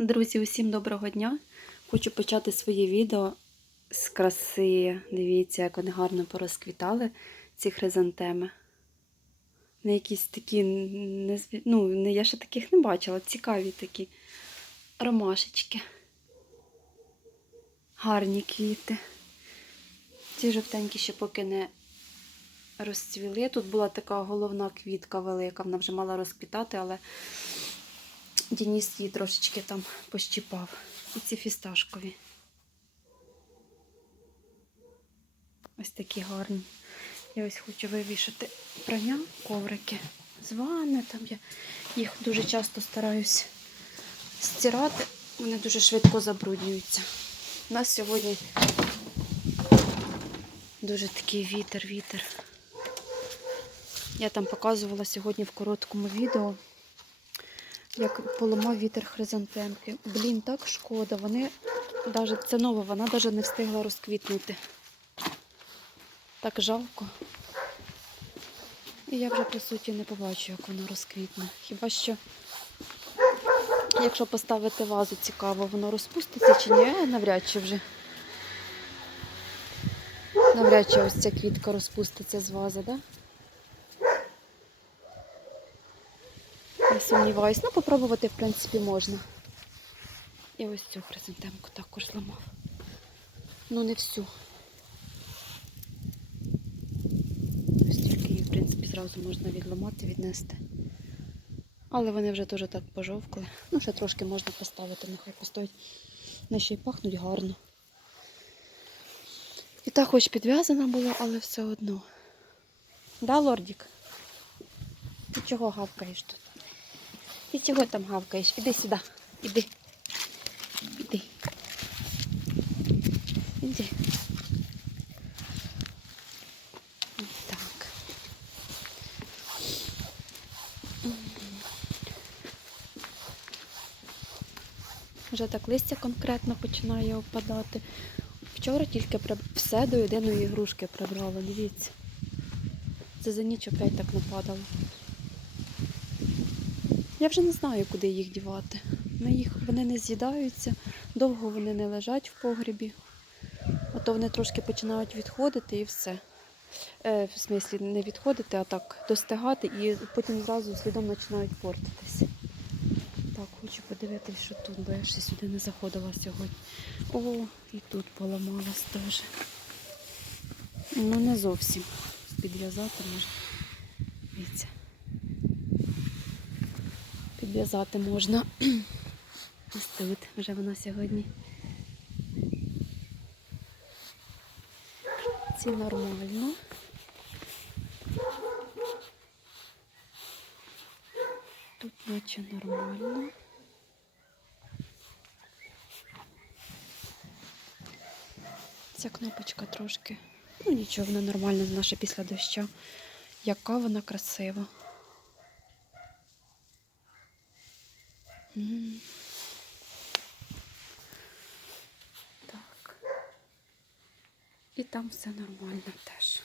Друзі, усім доброго дня! Хочу почати своє відео з краси. Дивіться, як вони гарно порозквітали, ці хризантеми. Вони якісь такі, ну, я ще таких не бачила, цікаві такі ромашечки. Гарні квіти. Ці жовтенькі ще поки не розцвіли. Тут була така головна квітка велика, вона вже мала розквітати, але Дініс її трошечки там пощіпав. І ці фісташкові. Ось такі гарні. Я ось хочу вивішати прання, коврики з ванни. Там я їх дуже часто стараюсь стирати. Вони дуже швидко забруднюються. У нас сьогодні дуже такий вітер, вітер. Я там показувала сьогодні в короткому відео як поламав вітер хризантемки. Блін, так шкода. Вони даже, це нова, вона навіть не встигла розквітнути. Так жалко. І я вже по суті не побачу, як вона розквітне. Хіба що, якщо поставити вазу, цікаво, воно розпуститься чи ні, Е, навряд чи вже. Навряд чи ось ця квітка розпуститься з вази, так? Да? Сумніваюсь. Ну, попробувати, в принципі, можна. І ось цю хризантемку також зламав. Ну, не всю. Ось тільки її, в принципі, зразу можна відламати, віднести. Але вони вже теж так пожовкли. Ну, ще трошки можна поставити, нехай постоять. Вони ще й пахнуть гарно. І так хоч підв'язана була, але все одно. Да, лордік? Ти чого гавкаєш тут? Ти чого там гавкаєш? Іди сюди. Іди. Іди. Іди. Так. Вже так листя конкретно починає опадати. Вчора тільки все до єдиної ігрушки прибрала, дивіться. Це за ніч опять так нападало. Я вже не знаю, куди їх дівати. Ми їх, вони не з'їдаються, довго вони не лежать в погрібі. А то вони трошки починають відходити і все. Е, в смислі, не відходити, а так достигати і потім зразу слідом починають портитися. Так, хочу подивитися, що тут, бо я ще сюди не заходила сьогодні. О, і тут поламалась теж. Ну, не зовсім. Підв'язати може. Дивіться підв'язати можна. Ось тут вже вона сьогодні. Ці нормально. Тут наче нормально. Ця кнопочка трошки. Ну нічого, вона нормальна наша після дощу. Яка вона красива. Так. І там все нормально теж.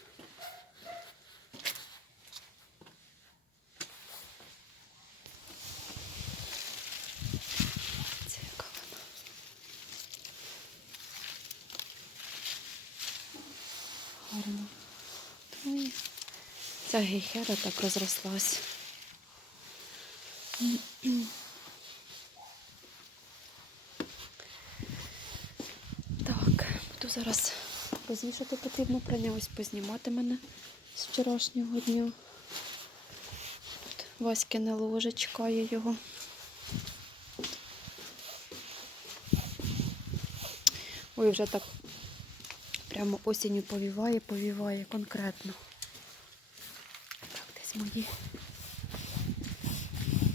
Ця гейхера так розрослась. Так, буду зараз розвішати потрібно прання, ось познімати мене з вчорашнього дня. Тут Васькине ложе чекає його. Ой, вже так прямо осінню повіває, повіває конкретно. Так, десь мої.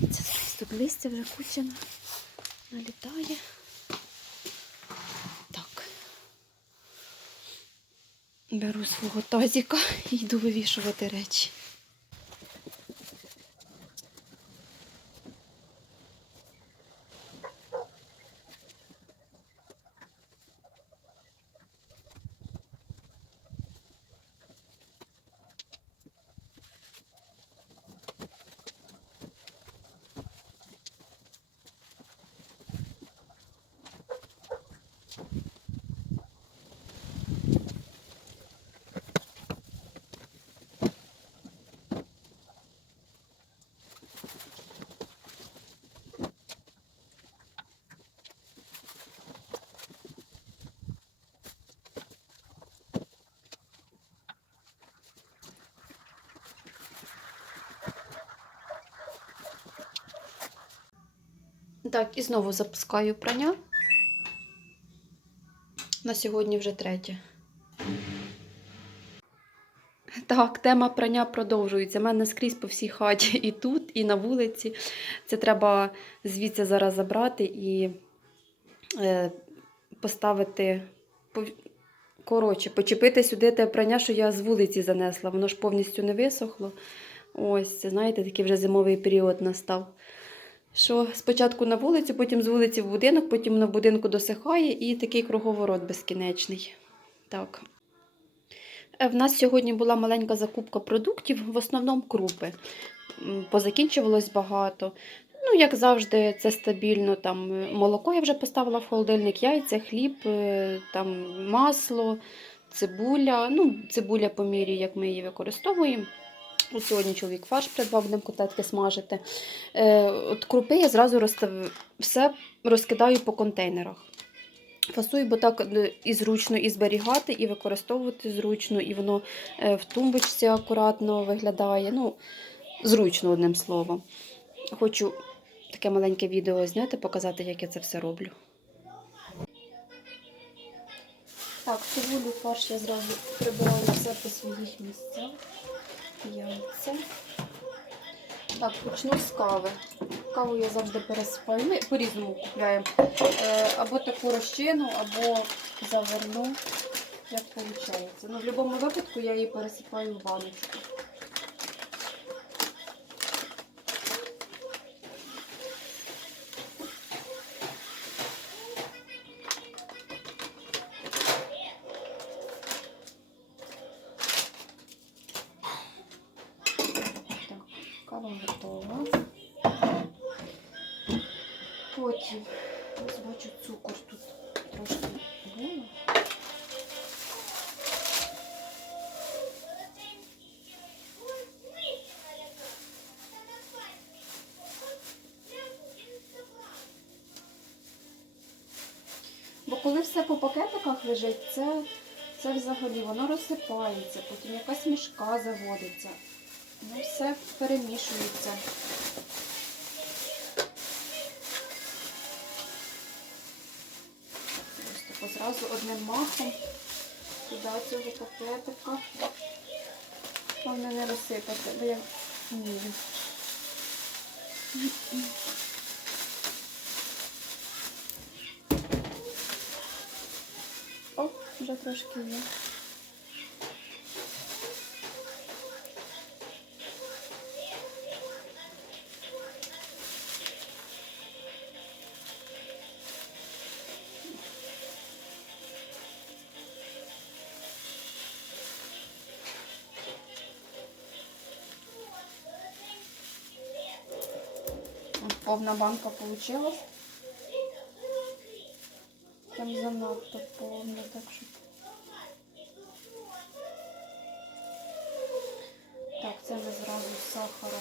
Це зараз тут листя вже куча налітає. Так. Беру свого тазіка і йду вивішувати речі. Так, і знову запускаю прання. На сьогодні вже третє. Так, тема прання продовжується. У мене скрізь по всій хаті і тут, і на вулиці. Це треба звідси зараз забрати і е, поставити. Коротше, почепити сюди те прання, що я з вулиці занесла. Воно ж повністю не висохло. Ось, знаєте, такий вже зимовий період настав. Що спочатку на вулицю, потім з вулиці в будинок, потім на будинку досихає і такий круговорот безкінечний. Так. Е, В нас сьогодні була маленька закупка продуктів, в основному крупи. Позакінчувалось багато. Ну, як завжди, це стабільно. Там е, молоко я вже поставила в холодильник, яйця, хліб, е, там масло, цибуля. Ну, цибуля по мірі, як ми її використовуємо. От сьогодні чоловік фарш придбав, будемо котлетки смажити. Е, от крупи я зразу розстав... все розкидаю по контейнерах. Фасую, бо так е, і зручно і зберігати, і використовувати зручно, і воно е, в тумбочці акуратно виглядає. Ну, зручно, одним словом. Хочу таке маленьке відео зняти, показати, як я це все роблю. Так, цибулю фарш я зразу прибираю все по своїх місцях. Яйця. Так, почну з кави. Каву я завжди пересипаю. Ми по-різному купляємо. Е, або таку розчину, або заверну, як виходить. Ну, в будь-якому випадку я її пересипаю в баночку. Потім бачу цукор тут трошки було. Бо коли все по пакетиках лежить, це, це взагалі воно розсипається, потім якась мішка заводиться. Ну, все перемішується. Зразу одним махом сюди цього пакетика. Головне не розсипати, бо я вмію. О, вже трошки є. Повна банка вийшла. Там занадто повна, так що. Так, це ми зразу з сахаром.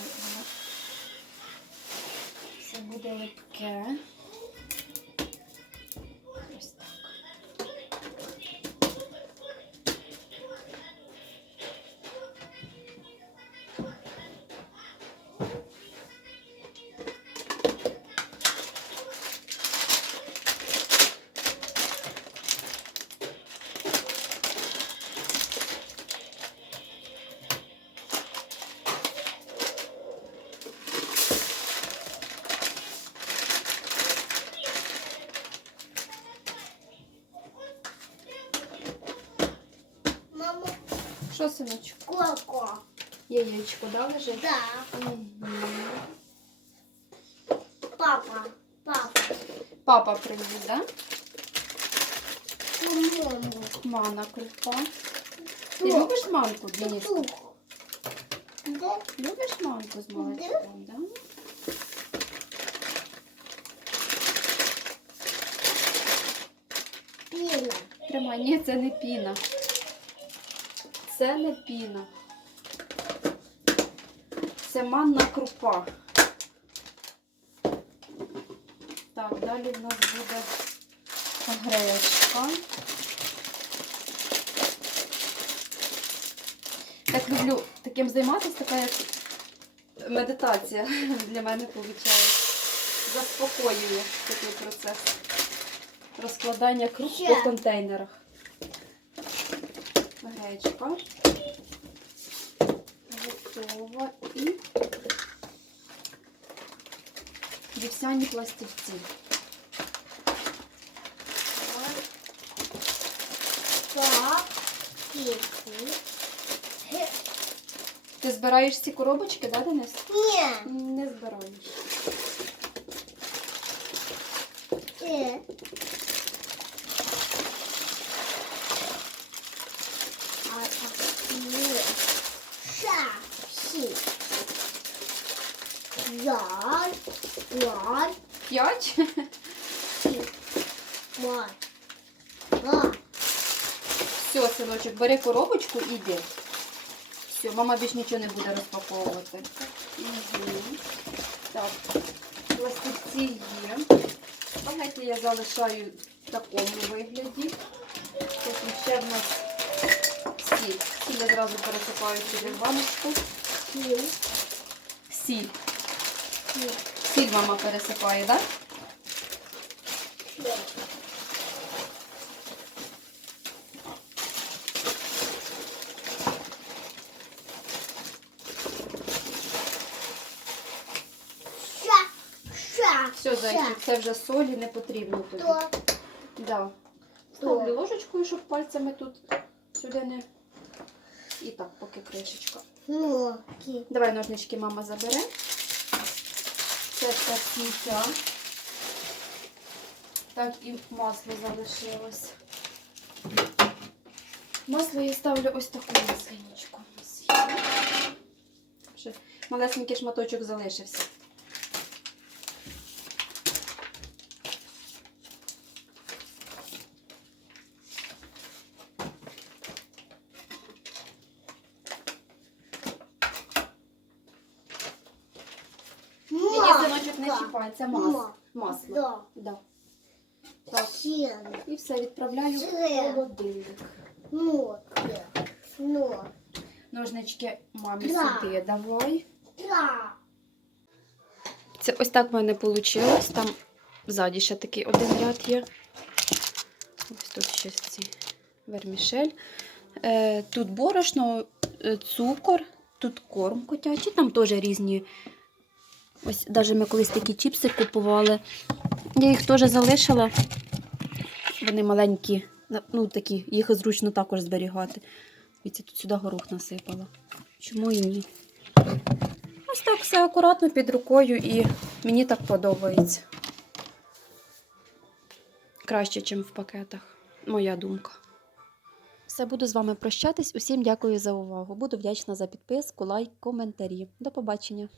Це буде липке. Що, синочку? коко. Яєчко, да, лежить? Да. Мгм. Папа. Папа. Папа привіз, да? Маму. Мана крупа. Ти Тух. любиш манку, Денис? Тух. Да. Любиш манку з молочком, да? Пина. Тримай, ні, це не піна. Це не піна. Це манна крупа. Так, далі в нас буде гречка. Так люблю таким займатися, така як медитація для мене виходить. заспокоює такий процес розкладання круг Ще. по контейнерах. Гречка. Готова і вівсяні пластівці. Так. Ти збираєш ці коробочки, да, Денис? Ні. Не збираєш. Е. А так. Ні. Ша. П'ять. Сі. Мар. Все, синочок, бери коробочку і йди. Все, мама більш нічого не буде розпаковувати. Угу. Так, пластівці є. Спагеті я залишаю в такому вигляді. Потім ще в нас сіль. Сіль я зразу пересипаю сюди в баночку. Сі. Сіль. Сі. Сіль мама пересипає, так? Да? Все, зайчик, це вже солі не потрібно тобі. То. Да. Ставлю ложечкою, щоб пальцями тут сюди не. І так, поки кришечка. Ноги. Давай ножнички мама забере. Це все сміття. Так і масло залишилось. Масло я ставлю ось таку маслиночку. у нас є. Ще малесенький шматочок залишився. Ні, синочок, не чіпай, це масло. Масло. Да. Да. Так. Сін. І все відправляю в холодильник. Ноги. Ножнички мамі Да. сюди давай. Да. Це ось так в мене вийшло. Там ззаді ще такий один ряд є. Ось тут ще ці вермішель. Е, тут борошно, е, цукор, тут корм котячий, там теж різні. Ось навіть ми колись такі чіпси купували. Я їх теж залишила. Вони маленькі, ну такі, їх зручно також зберігати. Дивіться, тут сюди горох насипала. Чому і ні? Ось так все акуратно під рукою і мені так подобається. Краще, ніж в пакетах. Моя думка. Все, буду з вами прощатись. Усім дякую за увагу. Буду вдячна за підписку, лайк, коментарі. До побачення.